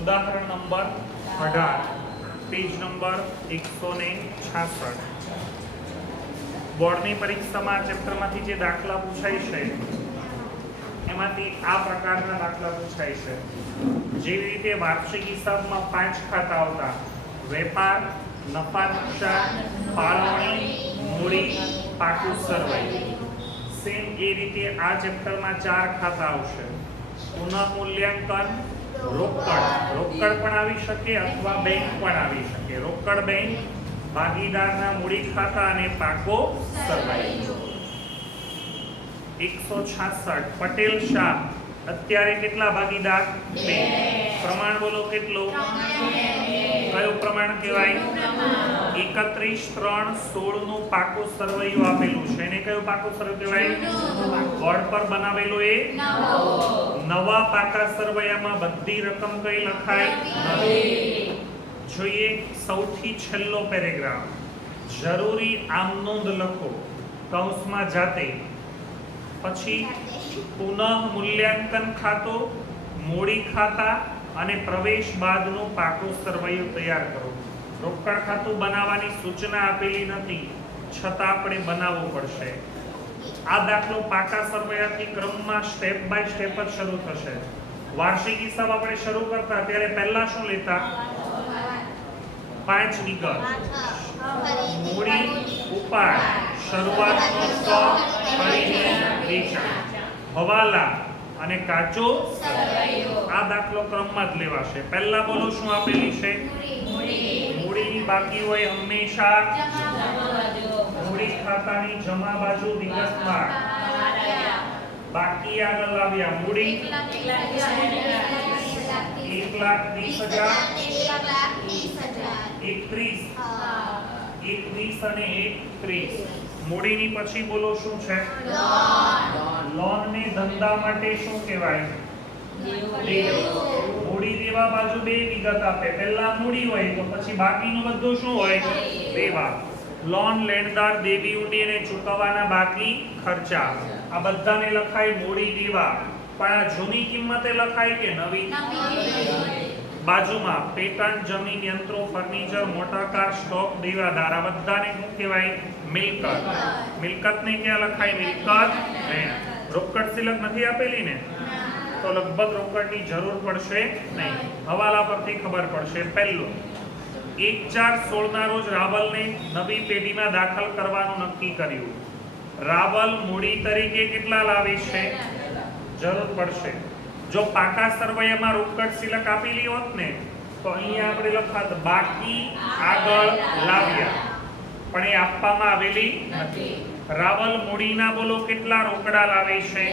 ઉદાહરણ number 18 page number 166 બોર્ડની પરીક્ષામાં ચેપ્ટરમાંથી જે દાખલા પૂછાય છે એમાંથી આ પ્રકારના દાખલા પૂછાય છે. જેવી રીતે વાર્ષિક હિસાબમાં 5 ખાતા આવતા: વેપાર, નફા નુકસાન, ફાળવણી, મૂડી, પાકું સરવૈયું. સેમ એ રીતે આ ચેપ્ટરમાં 4 ખાતા આવશે: પુનઃ મૂલ્યાંકન, રોકડ પણ આવી શકે અથવા બેંક પણ આવી શકે. રોકડ, બેંક, ભાગીદારના મૂડી ખાતા અને પાકો સરવૈયો. 166 પટેલ શાહ અત્યારે કેટલા ભાગીદાર? 2. પ્રમાણ બોલો કેટલું? કયું પ્રમાણ કહેવાય? 31/3/16 નું પાકું સરવૈયું આપેલું છે. એને કયું પાકું સરવૈયું કહેવાય? બોર્ડ પર બનાવેલું એ નવા પાકા સરવૈયામાં બધી રકમ કઈ લખાય નથી. જોઈએ સૌથી છેલ્લો પેરેગ્રાફ. જરૂરી આમ નોંધ લખો કૌંસમાં જાતે. પછી પુનઃ મૂલ્યાંકન ખાતું, મૂડી ખાતા અને પ્રવેશ બાદનું પાકું સરવૈયું તૈયાર કરો. રોકડ ખાતું બનાવવાની સૂચના આપેલી નથી, છતાં આપણે બનાવવું પડશે. આ દાખલો પાકા સરવૈયાથી ક્રમમાં સ્ટેપ બાય સ્ટેપ જ શરૂ થશે. વાર્ષિક હિસાબ આપણે શરૂ કરતા ત્યારે પહેલા શું લેતા? 5 વિગત, મૂડી, ઉપાડ, શરૂઆતનો સ્ટોક, ખરીદ, વેચાણ, હવાલા અને કાચો સરવૈયો. આ દાખલો ક્રમમાં જ લેવાશે. પહેલા બોલો શું આપેલી છે? મૂડી બાકી હોય હંમેશા મૂડી ખાતાની જમા બાજુ વિગતવાર. બાકી આગળ લાવ્યા મૂડી 1,20,000, 31 અને 1,30. મૂડીની પછી બોલો શું છે? લોન ને ધંધા માટે શું કહેવાય? મૂડી દેવા બાજુ 2 વિગત આપે. પહેલા મૂડી હોય તો પછી બાકીનું બધું શું હોય? દેવા. લોન લેણદાર દેવી ઉડી અને ચૂકવવાના બાકી ખર્ચા. આ બધાને લખાય મૂડી દેવા. પણ આ જૂની કિંમતે લખાય કે નવી? બાજુમાં પેટન્ટ, જમીન, યંત્રો, ફર્નિચર, મોટર કાર, સ્ટોક, દેવાદાર. આ બધાને શું કહેવાય? મિલકત. મિલકતને ક્યાં લખાય? મિલકત. રોકડ સિલક નથી આપેલી ને, તો લગભગ રોકડની જરૂર પડશે નહીં. હવાલા પરથી ખબર પડશે. પહેલું 1/4/16 ના રોજ રાવલને નવી પેઢીમાં દાખલ કરવાનું નક્કી કર્યું. રાવલ મૂડી તરીકે કેટલા લાવે છે? જરૂર પડશે. જો પાકા સરવૈયામાં રોકડ સિલક આપેલી હોત ને તો અહીંયા આપણે લખાત બાકી આગળ લાવ્યા, પણ એ આપવામાં આવેલી નથી. રાવલ મૂડીના બોલો કેટલા રોકડા લાવે છે?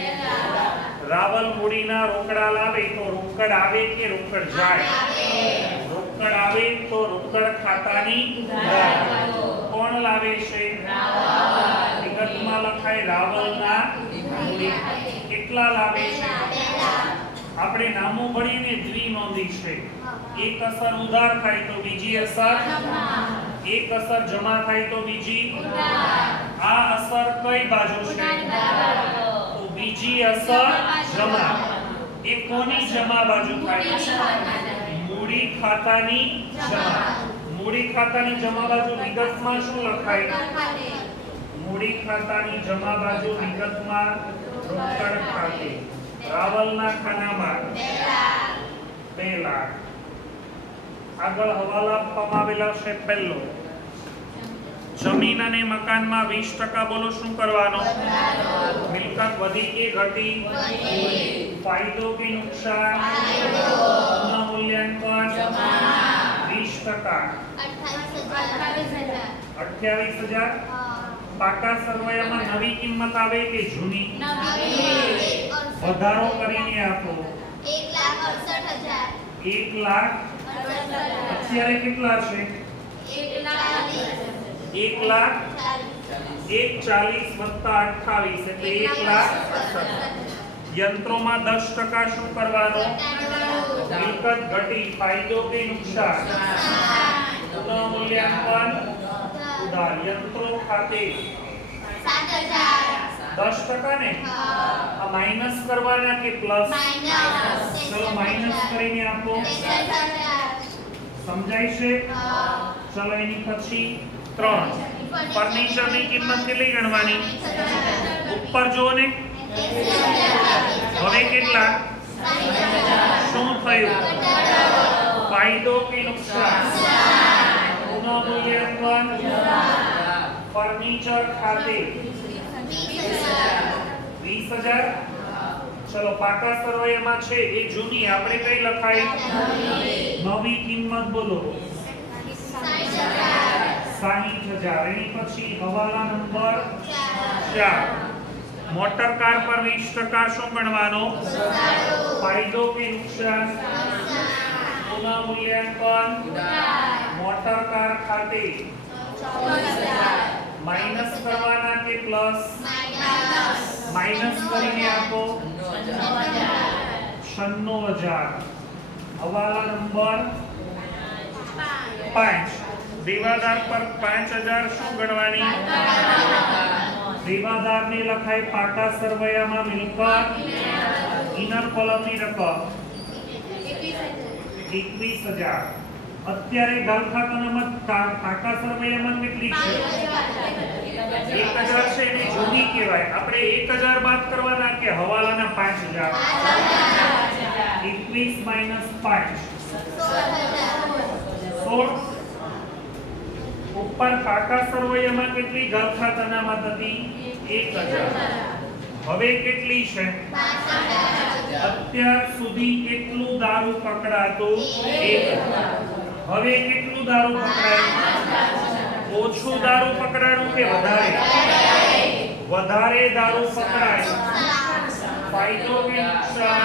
રાવલ મૂડીના રોકડા લાવે તો રોકડ આવે કે રોકડ જાય? રોકડ આવે તો રોકડ ખાતાની કોણ લાવે છે? વિગતમાં લખાય રાવલના મૂડી. કેટલા લાવે છે? આપણે નામો ભણીને દ્વિનોંધી છે. એક અસર ઉધાર થાય તો બીજી અસર, એક અસર જમા થાય તો બીજી. આ અસર કઈ બાજુ છે? તો બીજી અસર જમા. એ કોની જમા બાજુ થાય? મૂડી ખાતાની જમા. મૂડી ખાતાની જમા બાજુ વિગતમાં શું લખાય? મૂડી ખાતાની જમા બાજુ વિગતમાં રોકડ ખાતે. રાવલના ખાનામાં 2 લાખ. આગળ હવાલા આપવામાં આવેલા છે. પહેલો જમીન અને મકાનમાં 20% બોલો શું કરવાનો? મિલકત વધી કે ઘટી? ફાયદો કે નુકસાન? પુનઃ મૂલ્યાંકન 20%. 28,000. પાકા સરવૈયામાં નવી કિંમત આવે કે જૂની? વધારો કરીને આપો. 1 લાખ. અત્યારે કેટલા છે? 1,40,000 વત્તા 28 એટલે 1,60,000. યંત્રોમાં 10% શું કરવાનો? મિલકત ઘટી. ફાયદો કે નુકસાન? પુનઃ મૂલ્યાંકન ઉધાર. યંત્રો ખાતે 7,000. 10% ને? આ માઈનસ કરવાના કે પ્લસ? ચલો માઈનસ કરીને આપો. સમજાય છે? ચલો એની પછી 3 ફર્નિચર ની કિંમત કેટલી ગણવાની? ઉપર જો ને, હવે કેટલા? શું થયું? ફાયદો કે નુકસાન? પુનઃ મૂલ્યાંકન ફર્નિચર ખાતે 20,000. ચલો પાકા સરવૈયામાં છે એ જૂની, આપણે કઈ લખાય? નવી કિંમત બોલો. 60,000. એની પછી હવાલા નંબર 4 મોટર કાર પર 20% શું ગણવાનો? ફાયદો કે નુકસાન? પુનઃ મૂલ્યાંકન મોટર કાર ખાતે માઈનસ કરવાના કે પ્લસ? માઈનસ કરીને આપો. 96,000. હવાલા નંબર 5 દેવાદાર પર 5,000 શું ગણવાની? દેવાદારને લખાય પાકા સરવૈયામાં મિલકત. ઇનર કોલમની રકમ 21,000. અત્યારે ગાલખાત અનામત પાકા સરવૈયામાં કેટલી છે? 1,000 છે, એને જૂની કહેવાય. આપણે 1,000 બાદ કરવાના કે હવાલાના 5,000? 21 - 5 16. ઉપર પાકા સરવૈયામાં કેટલી ગાલખાત અનામત હતી? 1,000. હવે કેટલી છે? અત્યાર સુધી કેટલું દારૂ પકડાતું? 1,000. હવે કેટલું દારૂ પકડાય? ઓછું દારૂ પકડાયું કે વધારે? વધારે દારૂ પકડાય. ફાયદો કે નુકસાન?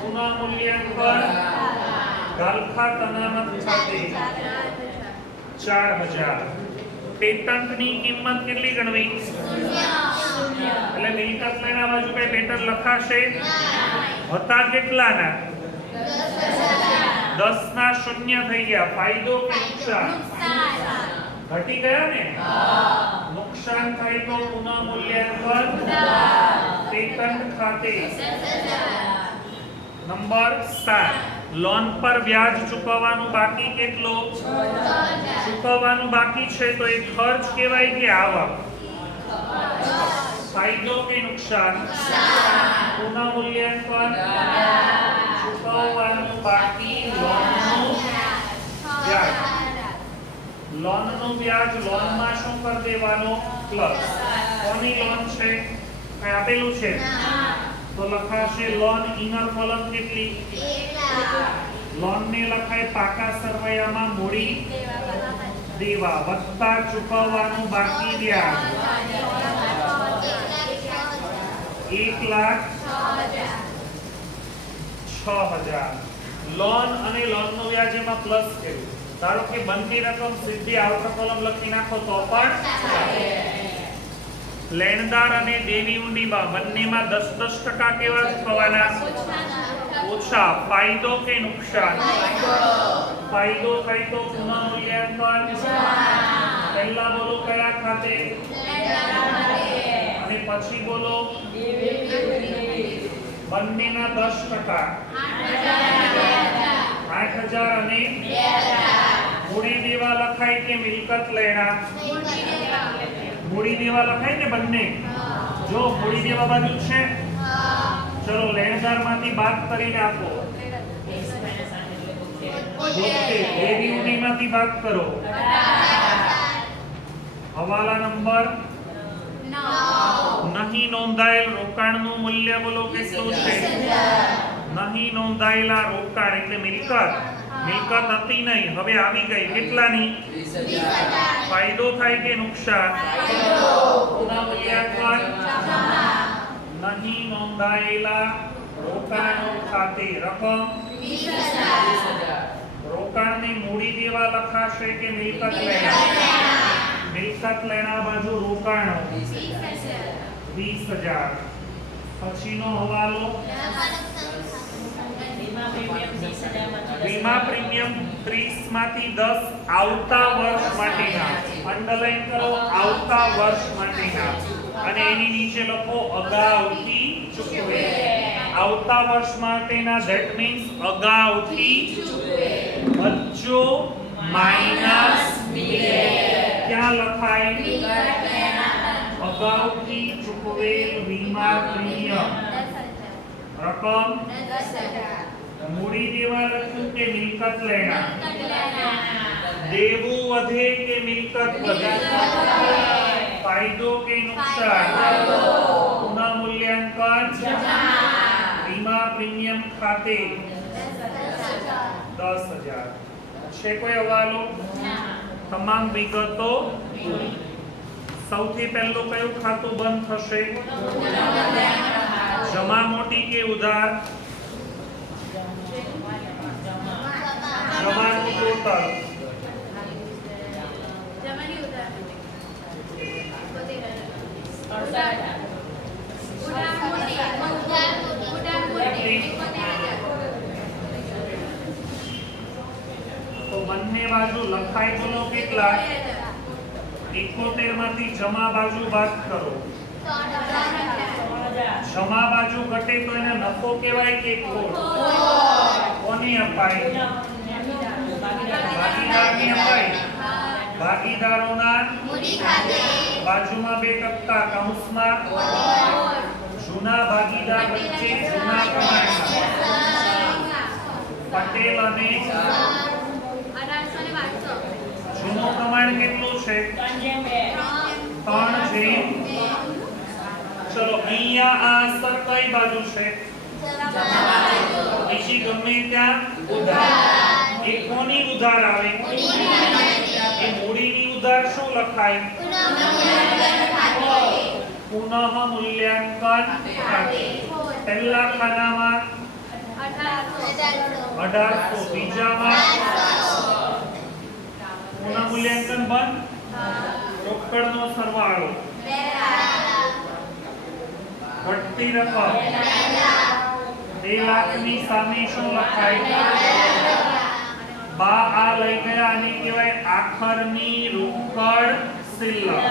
પુનઃ મૂલ્યાંકન ગાલખાત અનામત સાથે 4,000. પેટન્ટની કિંમત કેટલી ગણવી? એટલે મિલકત લેના બાજુ કઈ પેટન્ટ લખાશે? હતા કેટલાના? 10 ના 0 થઈ ગયા. ફાયદો કે નુકસાન? ઘટી ગયા ને? નુકસાન થાય તો પુનઃ મૂલ્યાંકન પેટન્ટ ખાતે. નંબર 7 લોન પર વ્યાજ ચૂકવવાનું બાકી કેટલું? ચૂકવવાનું બાકી છે તો એ ખર્ચ કહેવાય કે આવક? ફાયદો કે નુકસાન? પુનઃ મૂલ્યાંકન ચૂકવવાનું બાકી લોનનું વ્યાજ. લોનનું વ્યાજ લોનમાં શું કરી દેવાનો? પ્લસ. કોની લોન છે? કઈ આપેલું છે તો લખાશે લોન. ઇનર કોલમ કેટલી? લોન ને લખાય પાકા સરવૈયામાં મૂડી દેવા વત્તા ચૂકવવાનું બાકી વ્યાજ 1,06,000. લોન અને લોન નું વ્યાજ એમાં પ્લસ કર્યું. ધારો કે બંને રકમ સીધી આઉટર કોલમ લખી નાખો તો પણ ચાલે. લેણદાર અને દેવી ઊંડીમાં બંનેમાં 10% કેવા ચૂકવવાના? ઓછા. ફાયદો કે નુકસાન? ફાયદો થાય તો પુનઃ મૂલ્યાંકન. પહેલા બોલો કયા ખાતે અને પછી બોલો બંનેના 10%. 8,000 અને મૂડી દેવા લખાય કે મિલકત લેણા? મૂડી દેવા લખાય ને બંને. જો મૂડી દેવા બાજુ છે, ચલો લેણદાર માંથી બાદ કરીને આપો. દેવી ઊંડી માંથી બાદ કરો. હવાલા નંબર 9 નહીં નોંધાયેલ રોકાણનું મૂલ્ય બોલો કેટલું છે? નહીં નોંધાયેલા રોકાણ એટલે મિલકત. મિલકત હતી નહીં, હવે આવી ગઈ. કેટલાની? 20,000. ફાયદો થાય કે નુકસાન? પુનઃ મૂલ્યાંકન નહીં નોંધાયેલા રોકાણો ખાતે રકમ 20,000. રોકાણને મૂડી દેવા લખાશે કે મિલકત લેણા? મિલકત લેણા બાજુ રોકાણો 20,000. પછીનો હવાલો વીમા પ્રીમિયમ 30 માંથી 10 આવતા વર્ષ માટેના. અંડરલાઈન કરો આવતા વર્ષ માટેના અને એની નીચે લખો અગાઉથી ચૂકવેલ. આવતા વર્ષ માટેના ધેટ મીન્સ અગાઉથી બચ્ચો માઈનસ ક્યાં લખાય અગાઉથી ચૂકવેલ વીમા પ્રીમિયમ રકમ મૂડી દેવા લખ્યું કે મિલકત લેણા દેવું વધે કે મિલકત વધે ફાયદો કે નુકસાન પુનઃ મૂલ્યાંકન વીમા પ્રીમિયમ ખાતે 10,000 છે કોઈ હવાલો તમામ વિગતો સૌથી પહેલું કયું ખાતું બંધ થશે જમા મોટી કે ઉધાર જમાનું ટોટલ તો બંને બાજુ લખાય બોલો કેટલા 71 માંથી જમા બાજુ બાદ કરો જમા બાજુ ઘટે તો એને નફો કહેવાય કે ખોટ કોને અપાય ભાગીદારને અપાય ભાગીદારોના બાજુમાં 2% કૌંસમાં જૂના ભાગીદાર વચ્ચે જૂના પ્રમાણમાં પટેલ અને જૂનું પ્રમાણ કેટલું છે 3 ચલો અહીંયા આ અસર કઈ બાજુ છે બીજી ગમે ત્યાં ઉધાર એ કોની ઉધાર આવે એ મૂડીની ઉધાર શું લખાય પુનઃ મૂલ્યાંકન પહેલા ખાનામાં 1800 બીજામાં પુનઃ મૂલ્યાંકન બંધ રોકડનો સરવાળો ઘટતી રકમ 2 લાખની સામે શું લખાય બા આ લઈ ગયા આને કહેવાય આખરની રોકડ શિલ્લક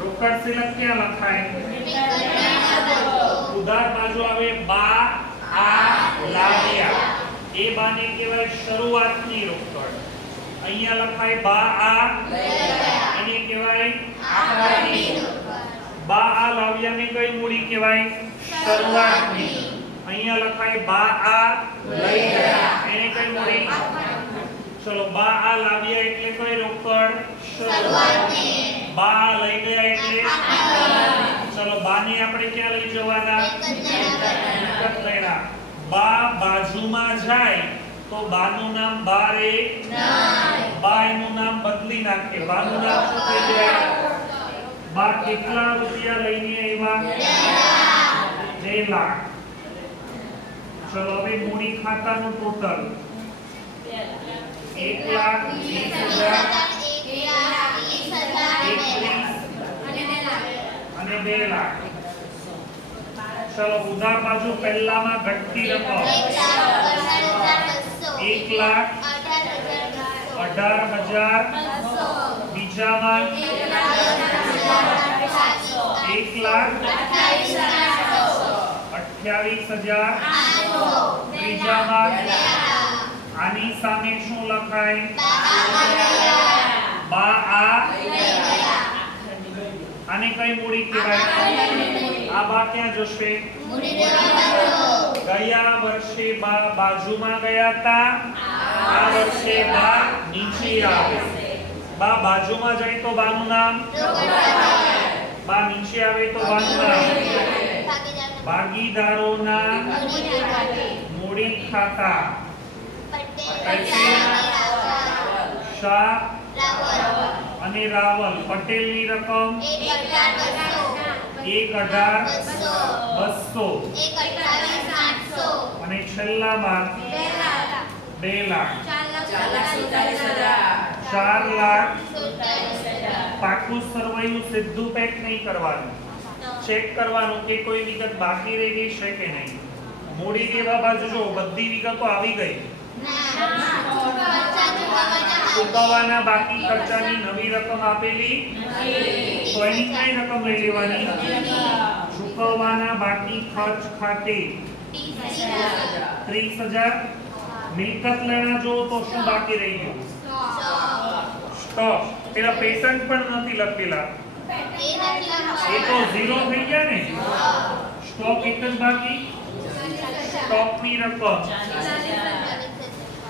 રોકડ શિલ્લક ક્યાં લખાય ઉધાર બાજુ આવે બા આ લાવ્યા એ બાને કહેવાય શરૂઆતની રોકડ અહીંયા લખાય બા આ એને કહેવાય આખરની બા આ લાવ્યાને કઈ મૂડી કહેવાય શરૂઆતની અહીંયા લખાય બા આ લઈ ગયા એને કઈ મૂડી ચલો બા આ લાવ્યા એટલે કઈ રોકડ શરૂઆતની બા આ લઈ ગયા એટલે ચલો બાને આપણે ક્યાં લઈ જવાના મિલકત લેણા બા બાજુમાં જાય તો બાનું નામ બા રે બા એનું નામ બદલી નાખે બાનું નામ શું થઈ જાય બા કેટલા રૂપિયા લઈને આવ્યા 2 લાખ ચલો હવે મૂડી ખાતાનું ટોટલ 1,20,000 અને 2 લાખ ચલો ઉધાર બાજુ પહેલામાં ઘટતી રકમ 1,18,000 બીજામાં 1,28,000 ત્રીજામાં આની સામે શું લખાય બા આ આને કઈ મૂડી કહેવાય આ બા ક્યાં જશે ગયા વર્ષે બા બાજુમાં ગયા હતા આ વર્ષે બા નીચે આવે બા બાજુમાં જાય તો બાનું નામ બા નીચે આવે તો બાનું નામ ભાગીદારોના મૂડી ખાતા શાહ અને રાવલ પટેલની રકમ 1,18,200 અને છેલ્લામાં 2 લાખ 4 લાખ પાકું સરવૈયું સીધું પેક નહીં કરવાનું ચેક કરવાનું કે કોઈ વિગત બાકી રહી ગઈ છે કે નહીં મૂડી દેવા બાજુ જો બધી વિગતો આવી ગઈ ચૂકવવાના બાકી ખર્ચાની નવી રકમ આપેલી તો એની કઈ રકમ લઈ લેવાની ચૂકવવાના બાકી ખર્ચ ખાતે 30,000. મિલકત લેણા જો તો શું બાકી રહી ગયું? સ્ટોક. પેલા પેટન્ટ પણ નથી લખેલા, એ તો 0 થઈ ગયા ને. સ્ટોક એક જ બાકી, સ્ટોકની રકમ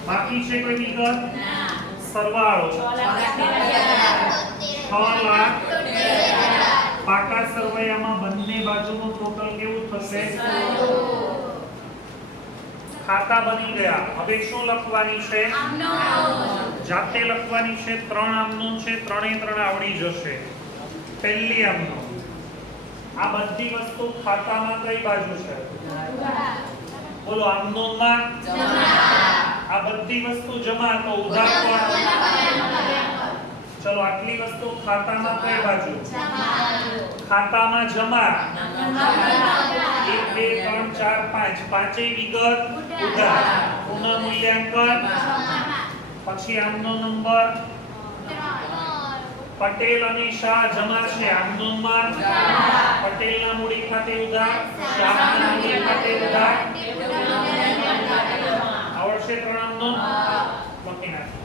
બાકી છે. કોઈ વિગત? સરવાળો 6,00,000. પાકા સરવૈયામાં બંને બાજુનું ટોટલ કેવું થશે? ખાતા બની ગયા. હવે શું લખવાની છે? જાતે લખવાની છે. 3 આમનોન છે, 3 આવડી જશે. પહેલી આમનોન, આ બધી વસ્તુ ખાતામાં કઈ બાજુ છે? બોલો. આમનોનમાં આ બધી વસ્તુ જમા, તો ઉધાર કોણ? ચલો, આટલી વસ્તુ ખાતામાં કઈ બાજુ? ખાતામાં જમા. 1 2 3 4 5, પાંચેય વિગત ઉધાર. પુનઃ મૂલ્યાંકન. પછી આમનો નંબર પટેલ અને શાહ જમા છે. આમનોનમાં પટેલના મૂડી ખાતે ઉધાર, શાહના મૂડી ખાતે ઉધાર. આવડશે 3 આમનોન? લખી નાખો.